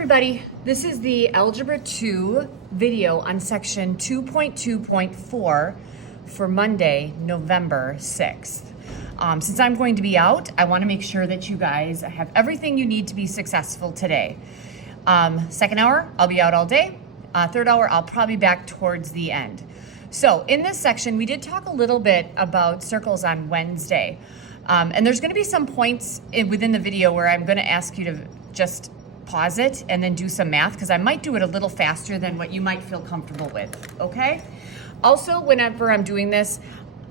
everybody. This is the Algebra 2 video on section 2.2.4 for Monday, November 6th. Since I'm going to be out, I want to make sure that you guys have everything you need to be successful today. Second hour, I'll be out all day. Third hour, I'll probably be back towards the end. So in this section, we did talk a little bit about circles on Wednesday. And there's going to be some points within the video where I'm going to ask you to just pause it and then do some math, because I might do it a little faster than what you might feel comfortable with, okay? Also, whenever I'm doing this,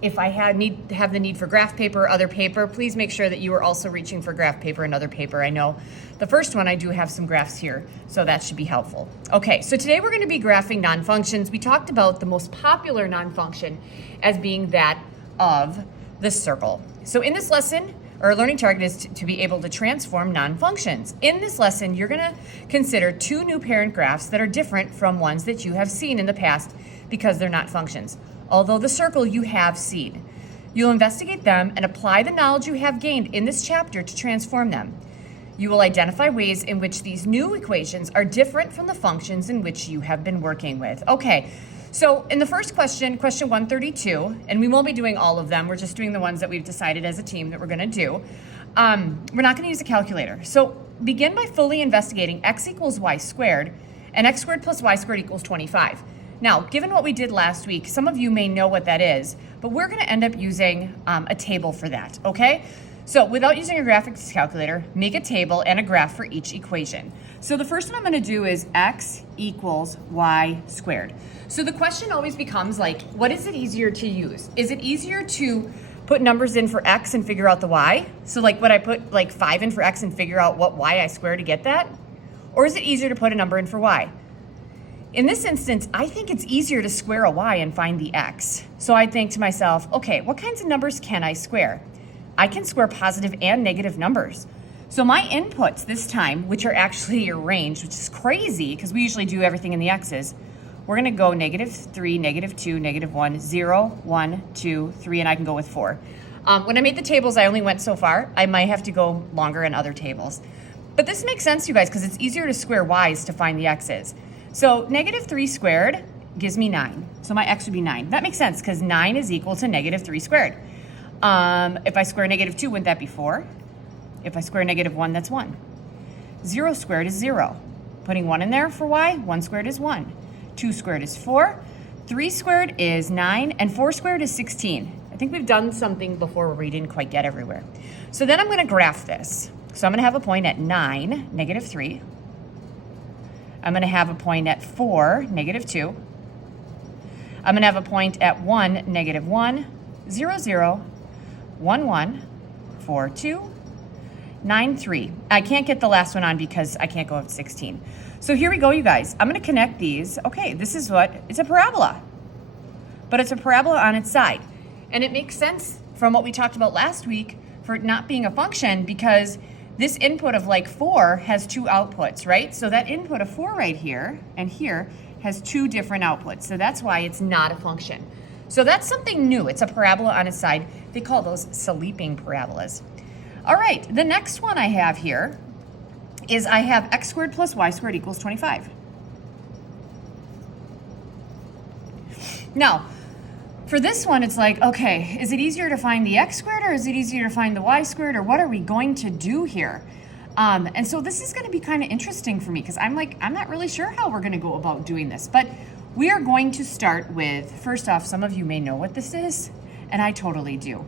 if I have the need for graph paper or other paper, please make sure that you are also reaching for graph paper and other paper. I know the first one I do have some graphs here, so that should be helpful. Okay, so today we're going to be graphing nonfunctions. We talked about the most popular nonfunction as being that of the circle. So in this lesson, our learning target is to be able to transform nonfunctions. In this lesson, you're going to consider two new parent graphs that are different from ones that you have seen in the past because they're not functions, although the circle you have seen. You'll investigate them and apply the knowledge you have gained in this chapter to transform them. You will identify ways in which these new equations are different from the functions in which you have been working with. Okay. So in the first question, question 132, and we won't be doing all of them, we're just doing the ones that we've decided as a team that we're going to do. We're not going to use a calculator. So begin by fully investigating x equals y squared and x squared plus y squared equals 25. Now, given what we did last week, some of you may know what that is, but we're going to end up using a table for that, okay? So without using a graphics calculator, make a table and a graph for each equation. So the first one I'm going to do is x equals y squared. So the question always becomes like, what is it easier to use? Is it easier to put numbers in for x and figure out the y? So like would I put like 5 in for x and figure out what y I square to get that? Or is it easier to put a number in for y? In this instance, I think it's easier to square a y and find the x. So I think to myself, okay, what kinds of numbers can I square? I can square positive and negative numbers. So my inputs this time, which are actually your range, which is crazy because we usually do everything in the x's, we're going to go -3, -2, -1, 0, 1, 2, 3, and I can go with 4. When I made the tables, I only went so far. I might have to go longer in other tables. But this makes sense, you guys, because it's easier to square y's to find the x's. So -3 squared gives me 9. So my x would be 9. That makes sense because 9 is equal to -3 squared. If I square -2, wouldn't that be 4? If I square -1, that's 1. 0 squared is 0. Putting 1 in there for y, 1 squared is 1. 2 squared is 4. 3 squared is 9. And 4 squared is 16. I think we've done something before where we didn't quite get everywhere. So then I'm going to graph this. So I'm going to have a point at 9, -3. I'm going to have a point at 4, -2. I'm going to have a point at 1, -1, 0, 0, 1, 1, 4, 2, 9, 3. I can't get the last one on because I can't go up to 16. So here we go, you guys. I'm going to connect these. Okay, this is it's a parabola. But it's a parabola on its side. And it makes sense from what we talked about last week for it not being a function because this input of like 4 has two outputs, right? So that input of 4 right here and here has two different outputs. So that's why it's not a function. So that's something new. It's a parabola on its side. They call those sleeping parabolas. All right, the next one I have here is I have x squared plus y squared equals 25. Now, for this one, it's like, okay, is it easier to find the x squared or is it easier to find the y squared or what are we going to do here? And so this is going to be kind of interesting for me because I'm not really sure how we're going to go about doing this. But we are going to start with, first off, some of you may know what this is, and I totally do.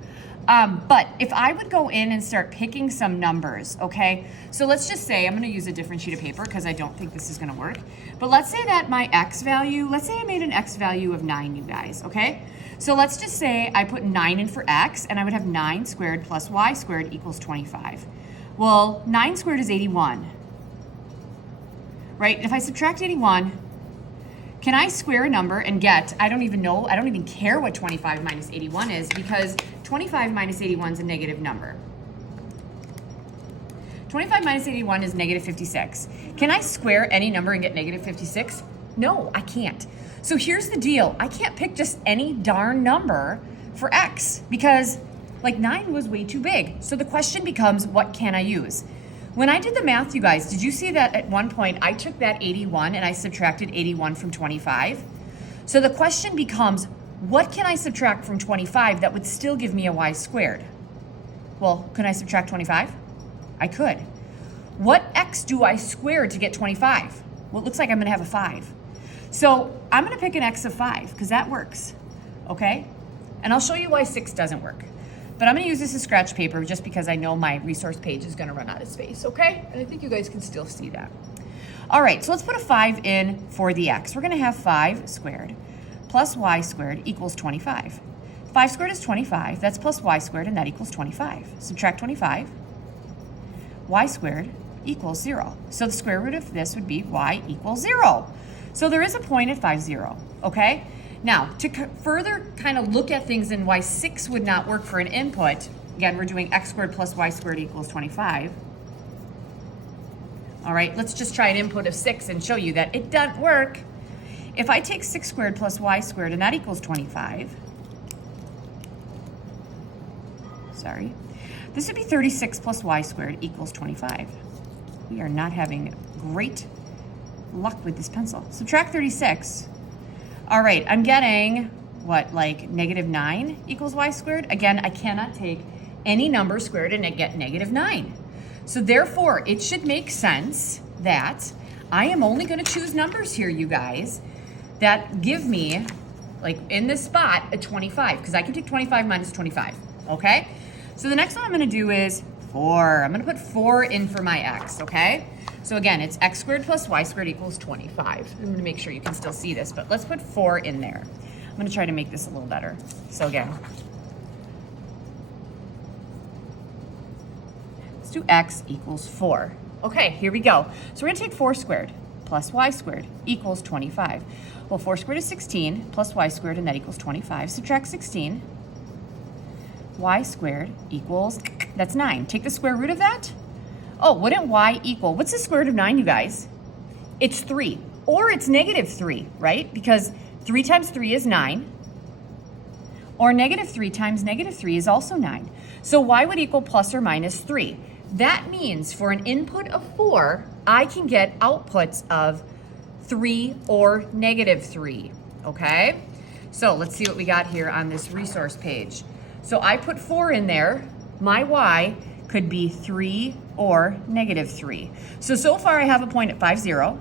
But if I would go in and start picking some numbers, okay? So let's just say, I'm going to use a different sheet of paper because I don't think this is going to work. But let's say that my x value, let's say I made an x value of 9, you guys, okay? So let's just say I put 9 in for x, and I would have 9 squared plus y squared equals 25. Well, 9 squared is 81, right? If I subtract 81, can I square a number and get, I don't even know, I don't even care what 25 minus 81 is because 25 minus 81 is a negative number. 25 minus 81 is -56. Can I square any number and get -56? No, I can't. So here's the deal. I can't pick just any darn number for x because like 9 was way too big. So the question becomes, what can I use? When I did the math, you guys, did you see that at one point I took that 81 and I subtracted 81 from 25? So the question becomes, what can I subtract from 25 that would still give me a y squared? Well, can I subtract 25? I could. What x do I square to get 25? Well, it looks like I'm gonna have a 5. So I'm gonna pick an x of 5 because that works, okay? And I'll show you why 6 doesn't work. But I'm gonna use this as scratch paper just because I know my resource page is gonna run out of space, okay? And I think you guys can still see that. All right, so let's put a 5 in for the x. We're gonna have 5 squared plus y squared equals 25. 5 squared is 25, that's plus y squared, and that equals 25. Subtract 25, y squared equals 0. So the square root of this would be y equals 0. So there is a point at 5, 0, okay? Now, to further kind of look at things and why 6 would not work for an input, again, we're doing x squared plus y squared equals 25. All right, let's just try an input of 6 and show you that it doesn't work. If I take 6 squared plus y squared, and that equals 25, sorry, this would be 36 plus y squared equals 25. We are not having great luck with this pencil. Subtract 36. All right, I'm getting, what, like -9 equals y squared? Again, I cannot take any number squared and get -9. So therefore, it should make sense that I am only gonna choose numbers here, you guys, that give me, like in this spot, a 25, because I can take 25 minus 25, okay? So the next one I'm gonna do is 4. I'm gonna put 4 in for my x, okay? So again, it's x squared plus y squared equals 25. I'm gonna make sure you can still see this, but let's put 4 in there. I'm gonna try to make this a little better. So again, let's do x equals 4. Okay, here we go. So we're gonna take 4 squared plus y squared equals 25. Well, 4 squared is 16 plus y squared, and that equals 25. Subtract 16. Y squared equals, that's 9. Take the square root of that. Oh, wouldn't y equal, what's the square root of 9, you guys? It's 3, or it's -3, right? Because 3 times 3 is 9, or -3 times -3 is also 9. So y would equal plus or minus 3. That means for an input of 4, I can get outputs of 3 or -3, okay? So let's see what we got here on this resource page. So I put 4 in there. My y could be 3 or -3. So far I have a point at 5, 0.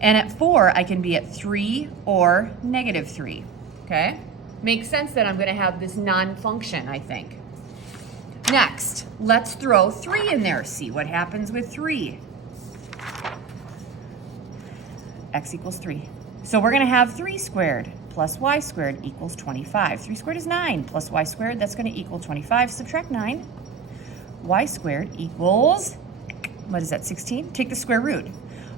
And at 4, I can be at 3 or -3, okay? Makes sense that I'm gonna have this non-function, I think. Next, let's throw 3 in there. See what happens with 3. X equals 3. So we're gonna have 3 squared plus y squared equals 25. 3 squared is 9 plus y squared, that's gonna equal 25. Subtract 9. Y squared equals, what is that, 16? Take the square root.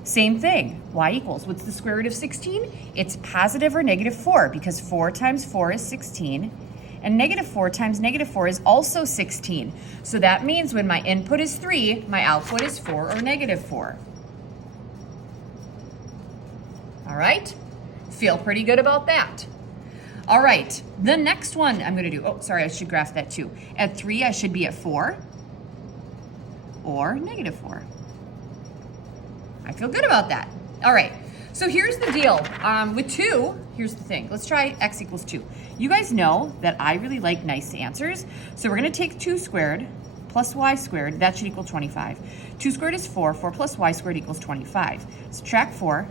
Same thing, y equals, what's the square root of 16? It's positive or -4, because 4 times 4 is 16, and -4 times -4 is also 16. So that means when my input is 3, my output is 4 or -4. All right, feel pretty good about that. All right, the next one I'm gonna do, oh, sorry, I should graph that too. At 3, I should be at 4 or -4. I feel good about that. All right, so here's the deal. With 2, here's the thing. Let's try x equals 2. You guys know that I really like nice answers. So we're gonna take 2 squared plus y squared, that should equal 25. 2 squared is 4, 4 plus y squared equals 25. Subtract 4,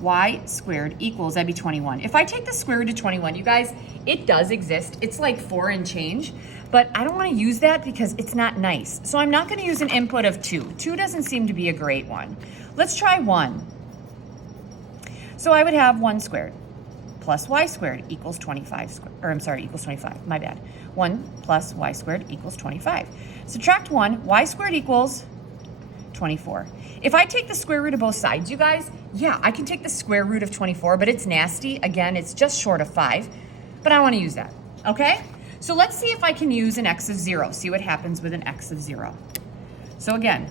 y squared equals, that'd be 21. If I take the square root of 21, you guys, it does exist. It's like 4 and change, but I don't wanna use that because it's not nice. So I'm not gonna use an input of 2. 2 doesn't seem to be a great one. Let's try 1. So I would have 1 squared plus y squared equals 25, equals 25, my bad. 1 plus y squared equals 25. Subtract 1, y squared equals 24. If I take the square root of both sides, you guys, yeah, I can take the square root of 24, but it's nasty. Again, it's just short of 5, but I wanna use that, okay? So let's see if I can use an x of 0, see what happens with an x of 0. So again,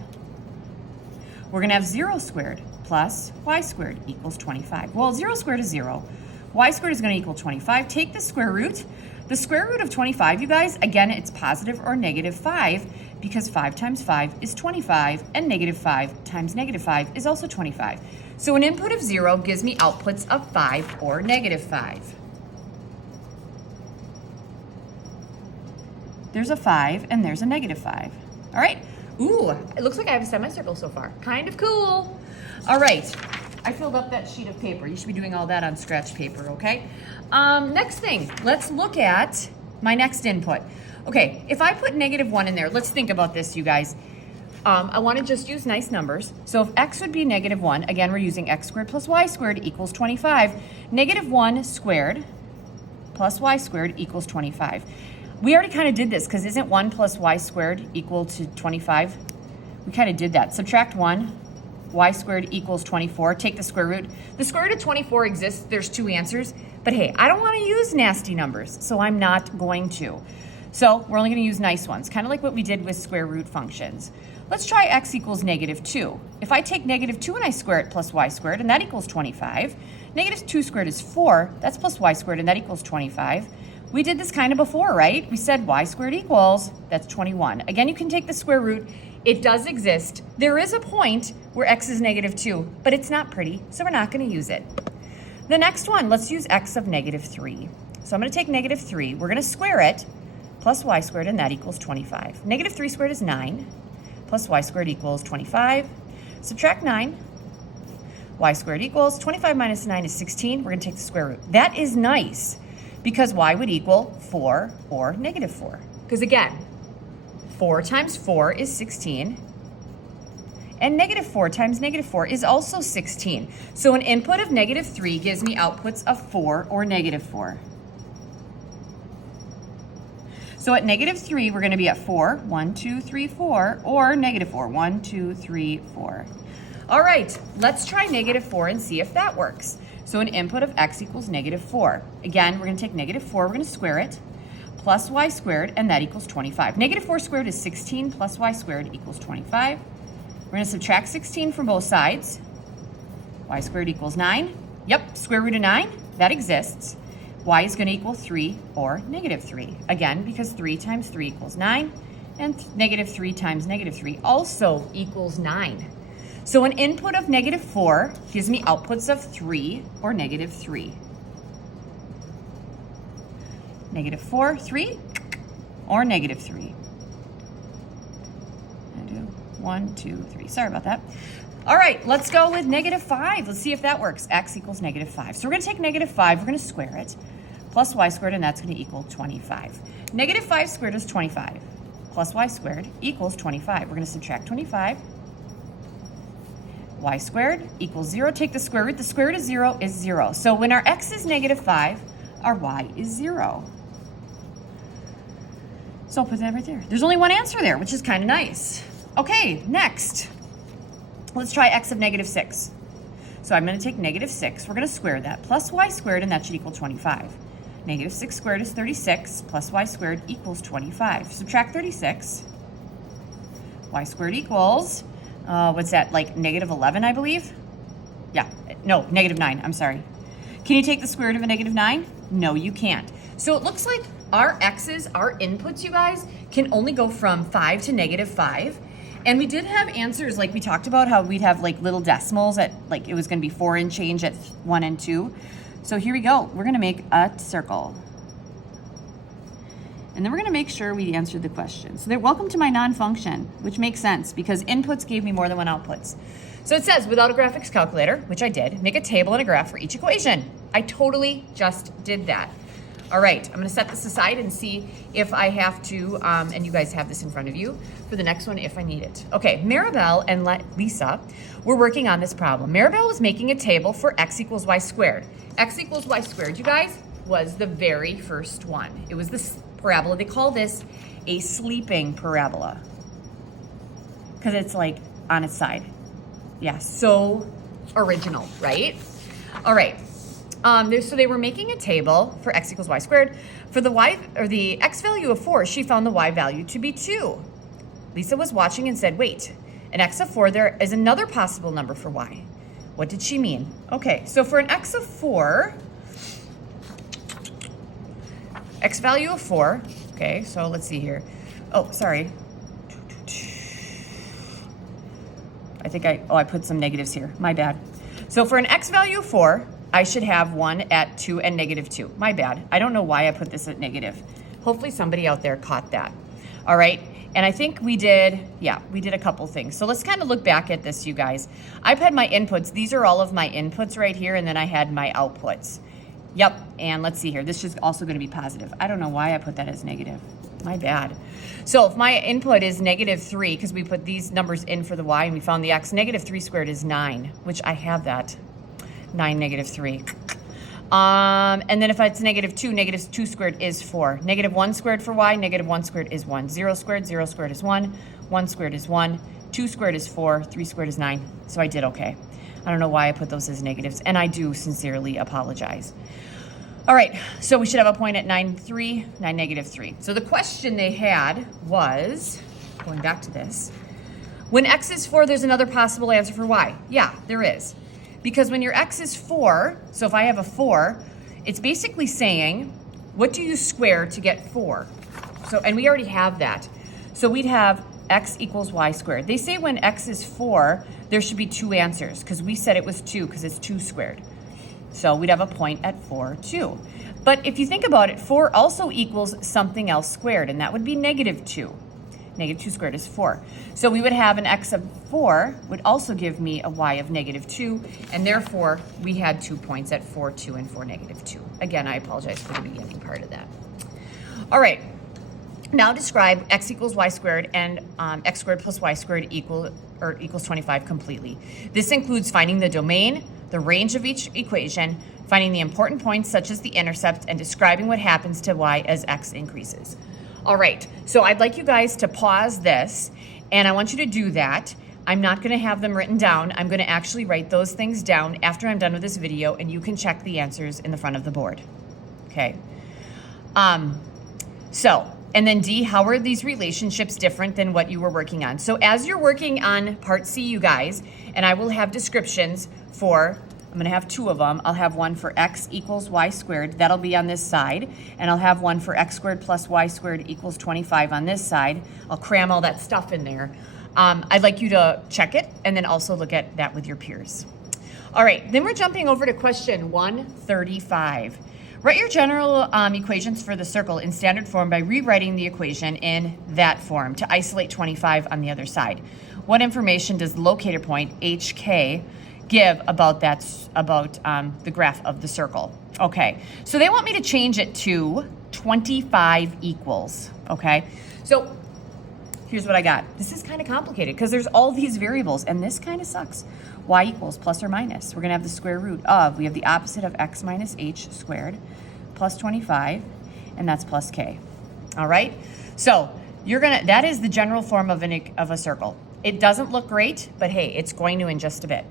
we're gonna have 0 squared plus y squared equals 25. Well, 0 squared is 0. Y squared is gonna equal 25. Take the square root. The square root of 25, you guys, again, it's positive or -5 because 5 times 5 is 25, and negative 5 times negative 5 is also 25. So an input of 0 gives me outputs of 5 or negative 5. There's a 5 and there's a negative 5. All right. Ooh, it looks like I have a semicircle so far. Kind of cool. All right. I filled up that sheet of paper. You should be doing all that on scratch paper, okay? Next thing, let's look at my next input. Okay, if I put negative 1 in there, let's think about this, you guys. I want to just use nice numbers. So if x would be negative 1, again, we're using x squared plus y squared equals 25. Negative 1 squared plus y squared equals 25. We already kind of did this because isn't 1 plus y squared equal to 25? We kind of did that. Subtract 1, y squared equals 24. Take the square root. The square root of 24 exists. There's 2 answers. But hey, I don't want to use nasty numbers, so I'm not going to. So we're only going to use nice ones, kind of like what we did with square root functions. Let's try x equals negative 2. If I take negative 2 and I square it plus y squared, and that equals 25. Negative 2 squared is 4. That's plus y squared, and that equals 25. We did this kind of before, right? We said y squared equals, that's 21. Again, you can take the square root. It does exist. There is a point where x is negative 2, but it's not pretty, so we're not going to use it. The next one, let's use x of negative 3. So I'm going to take negative 3. We're going to square it, plus y squared, and that equals 25. Negative 3 squared is 9, plus y squared equals 25. Subtract 9. Y squared equals 25 minus 9 is 16. We're going to take the square root. That is nice because y would equal 4 or negative 4. Because again, 4 times 4 is 16. And negative 4 times negative 4 is also 16. So an input of negative 3 gives me outputs of 4 or negative 4. So at negative 3, we're going to be at 4, 1, 2, 3, 4, or negative 4, 1, 2, 3, 4. All right, let's try negative 4 and see if that works. So an input of x equals negative 4. Again, we're going to take negative 4, we're going to square it, plus y squared, and that equals 25. Negative 4 squared is 16, plus y squared equals 25. We're going to subtract 16 from both sides. Y squared equals 9. Yep, square root of 9, that exists. Y is going to equal 3 or negative 3. Again, because 3 times 3 equals 9, and negative 3 times negative 3 also equals 9. So an input of negative 4 gives me outputs of 3 or negative 3. Negative 4, 3, or negative 3. I do 1, 2, 3. Sorry about that. All right, let's go with negative 5. Let's see if that works. X equals negative 5. So we're going to take negative 5, we're going to square it, plus y squared, and that's going to equal 25. Negative 5 squared is 25, plus y squared equals 25. We're going to subtract 25. Y squared equals 0. Take the square root. The square root of 0 is 0. So when our x is negative 5, our y is 0. So I'll put that right there. There's only one answer there, which is kind of nice. Okay, next. Let's try x of negative 6. So I'm going to take negative 6. We're going to square that, plus y squared, and that should equal 25. Negative 6 squared is 36, plus y squared equals 25. Subtract 36. Y squared equals, what's that, like negative 11, I believe? Yeah, no, negative 9, I'm sorry. Can you take the square root of a negative 9? No, you can't. So it looks like our x's, our inputs, you guys, can only go from 5 to negative 5. And we did have answers, like we talked about how we'd have like little decimals at, like it was going to be 4 and change at 1 and 2. So here we go. We're going to make a circle. And then we're going to make sure we answered the question. So they're welcome to my non-function, which makes sense because inputs gave me more than one outputs. So it says, without a graphics calculator, which I did, make a table and a graph for each equation. I totally just did that. All right, I'm going to set this aside and see if I have to, and you guys have this in front of you, for the next one if I need it. Okay, Maribel and Lisa were working on this problem. Maribel was making a table for x equals y squared. X equals y squared, you guys, was the very first one. It was this parabola. They call this a sleeping parabola because it's like on its side. Yeah, so original, right? All right. So they were making a table for x equals y squared. For the y, or the x value of 4, she found the y value to be 2. Lisa was watching and said, wait, an x of 4, there is another possible number for y. What did she mean? Okay, so for an x of 4, x value of 4, okay, so let's see here. Oh, sorry. think I put some negatives here. My bad. So for an x value of 4, I should have 1 at 2 and negative 2. My bad. I don't know why I put this at negative. Hopefully somebody out there caught that. All right. And I think we did a couple things. So let's kind of look back at this, you guys. I've had my inputs. These are all of my inputs right here, and then I had my outputs. Yep, and let's see here. This is also going to be positive. I don't know why I put that as negative. My bad. So if my input is negative 3, because we put these numbers in for the y and we found the x, negative 3 squared is 9, which I have that. 9, negative 3. And then if it's negative 2, negative 2 squared is 4. Negative 1 squared for y, negative 1 squared is 1. 0 squared is 1. 1 squared is 1. 2 squared is 4. 3 squared is 9. So I did okay. I don't know why I put those as negatives, and I do sincerely apologize. All right, so we should have a point at 9, 3, 9, negative 3. So the question they had was, going back to this, when x is 4, there's another possible answer for y. Yeah, there is. Because when your x is 4, so if I have a 4, it's basically saying, what do you square to get 4? So, and we already have that. So we'd have x equals y squared. They say when x is 4, there should be 2 answers, because we said it was 2, because it's 2 squared. So we'd have a point at 4, 2. But if you think about it, 4 also equals something else squared, and that would be negative 2. Negative 2 squared is 4. So we would have an x of 4 would also give me a y of negative 2, and therefore we had 2 points at 4, 2, and 4, negative 2. Again, I apologize for the beginning part of that. All right, now describe x equals y squared and x squared plus y squared equals 25 completely. This includes finding the domain, the range of each equation, finding the important points such as the intercept, and describing what happens to y as x increases. All right, so I'd like you guys to pause this, and I want you to do that. I'm not gonna have them written down. I'm gonna actually write those things down after I'm done with this video, and you can check the answers in the front of the board, okay? And then D, how are these relationships different than what you were working on? So as you're working on part C, you guys, and I will have descriptions for, I'm gonna have 2 of them. I'll have one for x equals y squared, that'll be on this side, and I'll have one for x squared plus y squared equals 25 on this side. I'll cram all that stuff in there. I'd like you to check it and then also look at that with your peers. All right, then we're jumping over to question 135. Write your general equations for the circle in standard form by rewriting the equation in that form to isolate 25 on the other side. What information does the locator point, HK, give about the graph of the circle? Okay, so they want me to change it to 25 equals, okay? So here's what I got. This is kind of complicated because there's all these variables, and this kind of sucks. Y equals plus or minus. We're gonna have the square root of, we have the opposite of x minus h squared plus 25, and that's plus k. All right, so that is the general form of a circle. It doesn't look great, but hey, it's going to in just a bit.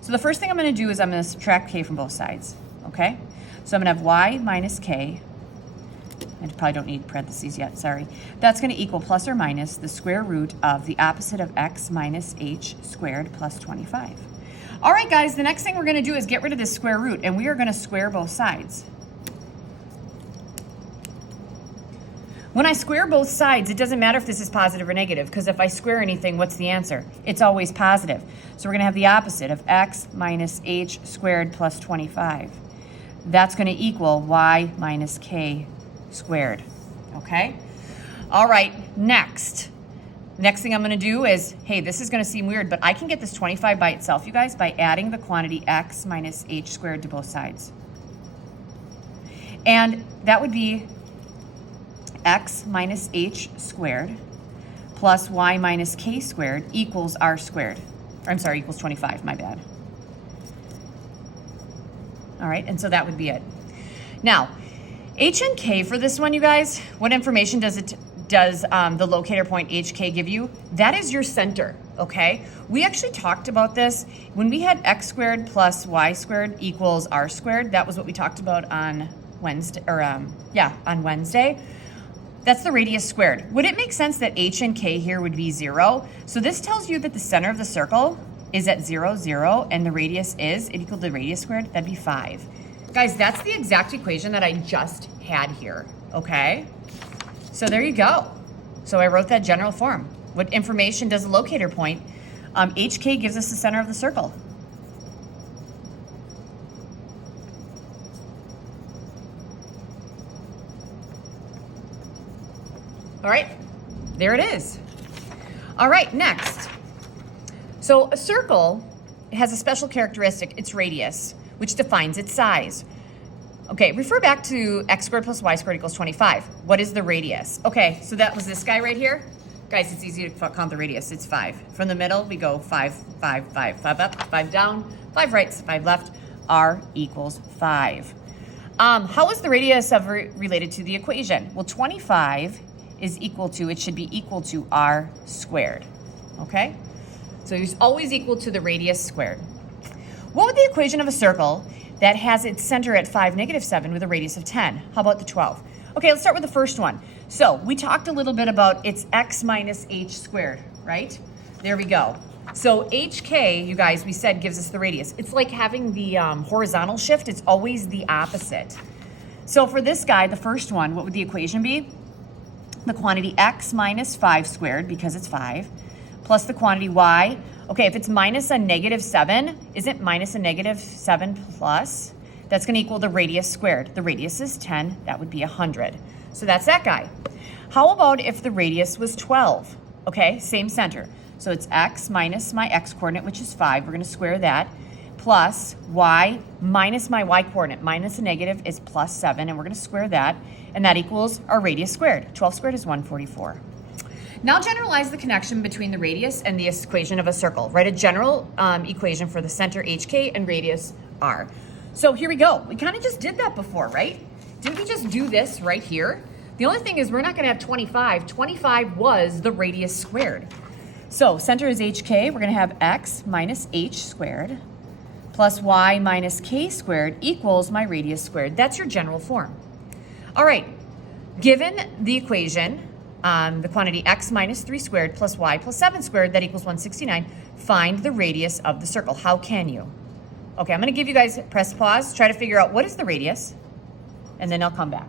So the first thing I'm gonna do is I'm gonna subtract k from both sides, okay? So I'm gonna have y minus k, I probably don't need parentheses yet, sorry. That's gonna equal plus or minus the square root of the opposite of x minus h squared plus 25. All right, guys, the next thing we're gonna do is get rid of this square root, and we are gonna square both sides. When I square both sides, it doesn't matter if this is positive or negative, because if I square anything, what's the answer? It's always positive. So we're gonna have the opposite of x minus h squared plus 25. That's gonna equal y minus k squared, okay? All right, next thing I'm gonna do is, hey, this is gonna seem weird, but I can get this 25 by itself, you guys, by adding the quantity x minus h squared to both sides. And that would be x minus h squared plus y minus k squared equals r squared. Or, I'm sorry, equals 25, my bad. All right, and so that would be it. Now, h and k for this one, you guys, what information does the locator point HK give you? That is your center, okay? We actually talked about this when we had x squared plus y squared equals r squared. That was what we talked about on Wednesday, on Wednesday. That's the radius squared. Would it make sense that h and k here would be 0? So this tells you that the center of the circle is at 0, 0, and the radius is equal to the radius squared. That'd be 5. Guys, that's the exact equation that I just had here, okay? So there you go. So I wrote that general form. What information does the locator point HK gives us the center of the circle. All right, there it is. All right, next. So a circle has a special characteristic, its radius, which defines its size. Okay, refer back to x squared plus y squared equals 25. What is the radius? Okay, so that was this guy right here. Guys, it's easy to count the radius. It's 5. From the middle, we go 5, 5, 5, 5 up, 5 down, 5 right, 5 left. R equals 5. How is the radius ever related to the equation? Well, 25 is equal to, it should be equal to r squared, okay? So it's always equal to the radius squared. What would the equation of a circle that has its center at 5, -7 with a radius of 10? How about the 12? Okay, let's start with the first one. So we talked a little bit about it's x minus h squared, right? There we go. So HK, you guys, we said gives us the radius. It's like having the horizontal shift. It's always the opposite. So for this guy, the first one, what would the equation be? The quantity x minus 5 squared, because it's 5, plus the quantity y. Okay, if it's minus a -7, isn't minus a -7 plus? That's going to equal the radius squared. The radius is 10. That would be 100. So that's that guy. How about if the radius was 12? Okay, same center. So it's x minus my x coordinate, which is 5. We're going to square that. Plus y minus my y coordinate. Minus a negative is plus 7, and we're going to square that. And that equals our radius squared. 12 squared is 144. Now generalize the connection between the radius and the equation of a circle. Write a general equation for the center HK and radius R. So here we go. We kind of just did that before, right? Didn't we just do this right here? The only thing is we're not going to have 25. 25 was the radius squared. So center is HK. We're going to have x minus h squared plus y minus k squared equals my radius squared. That's your general form. All right, given the equation, the quantity x minus 3 squared plus y plus 7 squared, that equals 169, find the radius of the circle. How can you? Okay, I'm going to give you guys, press pause, try to figure out what is the radius, and then I'll come back.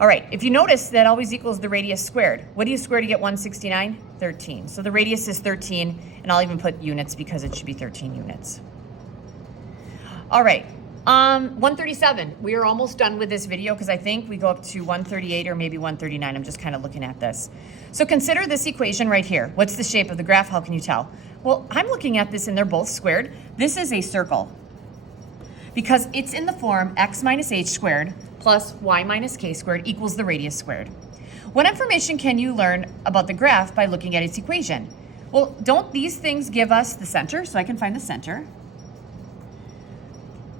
All right, if you notice, that always equals the radius squared. What do you square to get 169? 13. So the radius is 13, and I'll even put units because it should be 13 units. All right. 137. We are almost done with this video because I think we go up to 138 or maybe 139. I'm just kind of looking at this. So consider this equation right here. What's the shape of the graph? How can you tell? Well, I'm looking at this and they're both squared. This is a circle because it's in the form x minus h squared plus y minus k squared equals the radius squared. What information can you learn about the graph by looking at its equation? Well, don't these things give us the center? So I can find the center.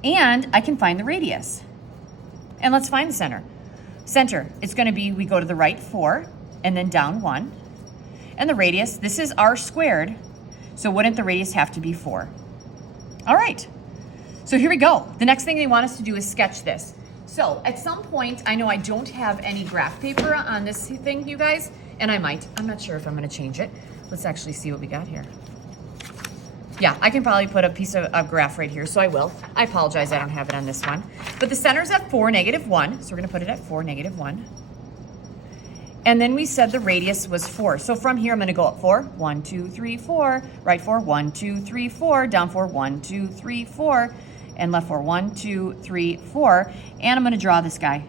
And I can find the radius. And let's find the center. Center, it's going to be, we go to the right 4, and then down 1. And the radius, this is r squared, so wouldn't the radius have to be 4? All right, so here we go. The next thing they want us to do is sketch this. So at some point, I know I don't have any graph paper on this thing, you guys, and I might. I'm not sure if I'm going to change it. Let's actually see what we got here. Yeah, I can probably put a piece of a graph right here, so I will. I apologize, I don't have it on this one. But the center's at 4, -1, so we're gonna put it at 4, -1. And then we said the radius was 4. So from here, I'm gonna go up 4, 1, 2, 3, 4, right 4, 1, 2, 3, 4, down 4, 1, 2, 3, 4, and left 4, 1, 2, 3, 4. And I'm gonna draw this guy.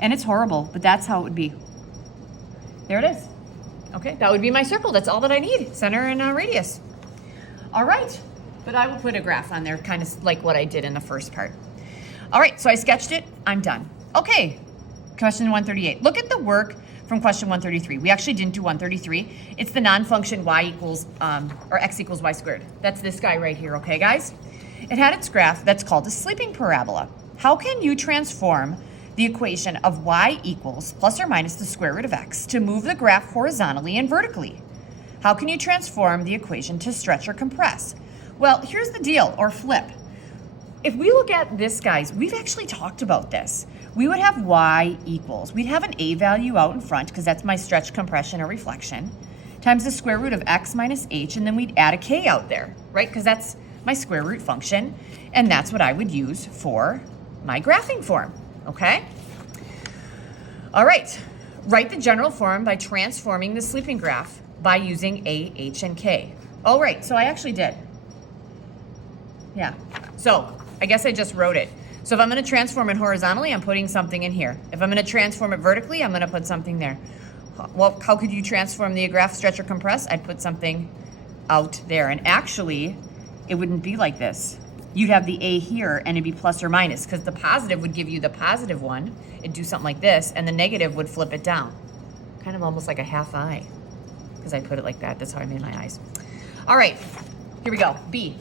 And it's horrible, but that's how it would be. There it is. Okay, that would be my circle. That's all that I need, center and radius. All right, but I will put a graph on there, kind of like what I did in the first part. All right, so I sketched it, I'm done. Okay, question 138. Look at the work from question 133. We actually didn't do 133. It's the non-function y equals, or x equals y squared. That's this guy right here, okay guys? It had its graph that's called a sleeping parabola. How can you transform the equation of y equals plus or minus the square root of x to move the graph horizontally and vertically? How can you transform the equation to stretch or compress? Well, here's the deal, or flip. If we look at this, guys, we've actually talked about this. We would have y equals, we'd have an a value out in front because that's my stretch, compression, or reflection, times the square root of x minus h, and then we'd add a k out there, right? Because that's my square root function, and that's what I would use for my graphing form. Okay? All right, write the general form by transforming the sleeping graph by using A, H, and K. Oh, right, so I actually did. Yeah, so I guess I just wrote it. So if I'm gonna transform it horizontally, I'm putting something in here. If I'm gonna transform it vertically, I'm gonna put something there. Well, how could you transform the graph, stretch, or compress? I'd put something out there. And actually, it wouldn't be like this. You'd have the A here and it'd be plus or minus, because the positive would give you the positive one. It'd do something like this, and the negative would flip it down. Kind of almost like a half eye, because I put it like that. That's how I made my eyes. All right, here we go, B.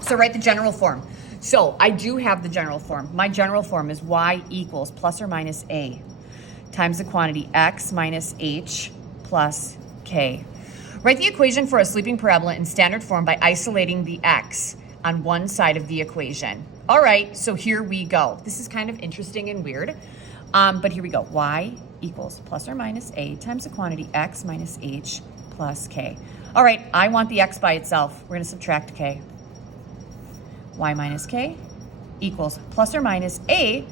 So write the general form. So I do have the general form. My general form is y equals plus or minus A times the quantity x minus h plus k. Write the equation for a sleeping parabola in standard form by isolating the x on one side of the equation. All right, so here we go. This is kind of interesting and weird, but here we go. Y equals plus or minus A times the quantity x minus h plus k. All right, I want the x by itself. We're gonna subtract k. Y minus k equals plus or minus A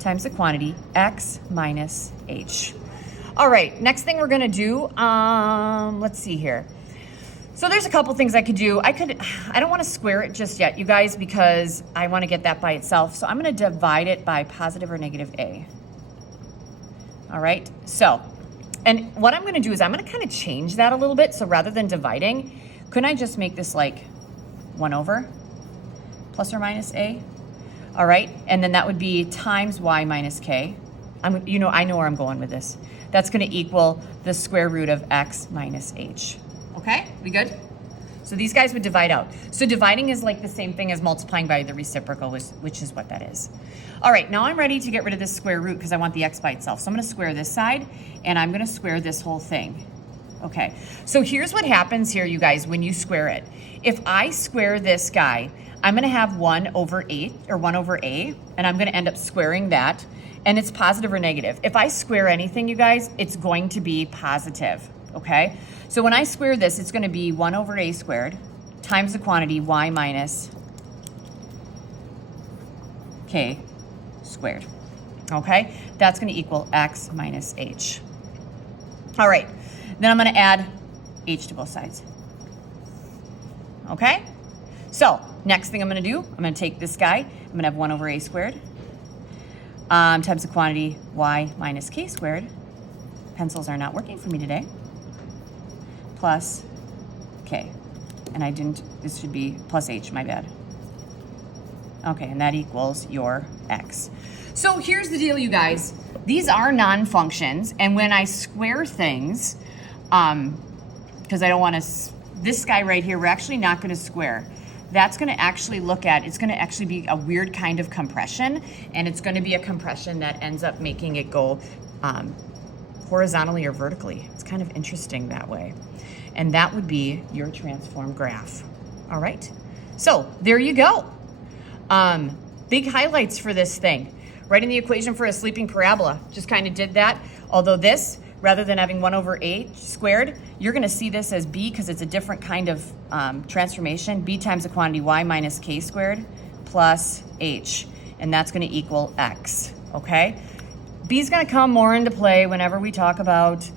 times the quantity x minus h. All right, next thing we're gonna do, let's see here. So there's a couple things I could do. I don't wanna square it just yet, you guys, because I wanna get that by itself. So I'm gonna divide it by positive or negative A. All right, so, and what I'm gonna do is I'm gonna kind of change that a little bit. So rather than dividing, couldn't I just make this like 1 over plus or minus A? All right, and then that would be times y minus k. I know where I'm going with this. That's gonna equal the square root of x minus h. Okay, we good? So these guys would divide out. So dividing is like the same thing as multiplying by the reciprocal, which is what that is. All right, now I'm ready to get rid of this square root because I want the x by itself. So I'm gonna square this side, and I'm gonna square this whole thing. Okay, so here's what happens here, you guys, when you square it. If I square this guy, I'm gonna have 1 over 8, or 1 over A, and I'm gonna end up squaring that, and it's positive or negative. If I square anything, you guys, it's going to be positive, okay? So when I square this, it's gonna be 1 over A squared times the quantity y minus k squared, okay? That's gonna equal x minus h. All right, then I'm gonna add h to both sides, okay? So next thing I'm gonna do, I'm gonna take this guy, I'm gonna have 1 over A squared times the quantity y minus k squared. Pencils are not working for me today. Plus k. And this should be plus h, my bad. Okay, and that equals your x. So here's the deal, you guys. These are non-functions, and when I square things, because I don't want to, this guy right here, we're actually not gonna square. That's gonna actually it's gonna actually be a weird kind of compression, and it's gonna be a compression that ends up making it go horizontally or vertically. It's kind of interesting that way. And that would be your transform graph. All right, so there you go. Big highlights for this thing. Writing the equation for a sleeping parabola, just kind of did that. Although this, rather than having 1 over A squared, you're gonna see this as B because it's a different kind of transformation. B times the quantity y minus k squared plus h, and that's gonna equal x, okay? B's gonna come more into play whenever we talk about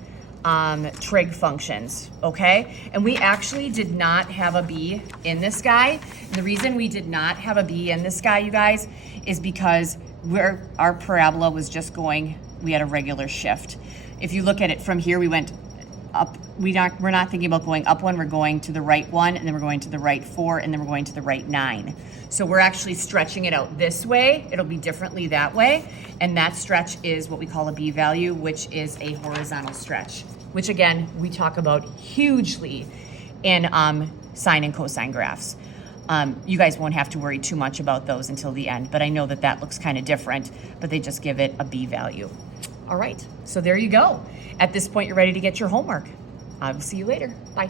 trig functions, okay? And we actually did not have a B in this guy. And the reason we did not have a B in this guy, you guys, is because our parabola was just going, we had a regular shift. If you look at it from here, we went up. We're not thinking about going up 1, we're going to the right 1, and then we're going to the right 4, and then we're going to the right 9. So we're actually stretching it out this way. It'll be differently that way. And that stretch is what we call a B value, which is a horizontal stretch, which again, we talk about hugely in sine and cosine graphs. You guys won't have to worry too much about those until the end, but I know that looks kind of different, but they just give it a B value. All right, so there you go. At this point, you're ready to get your homework. I will see you later. Bye.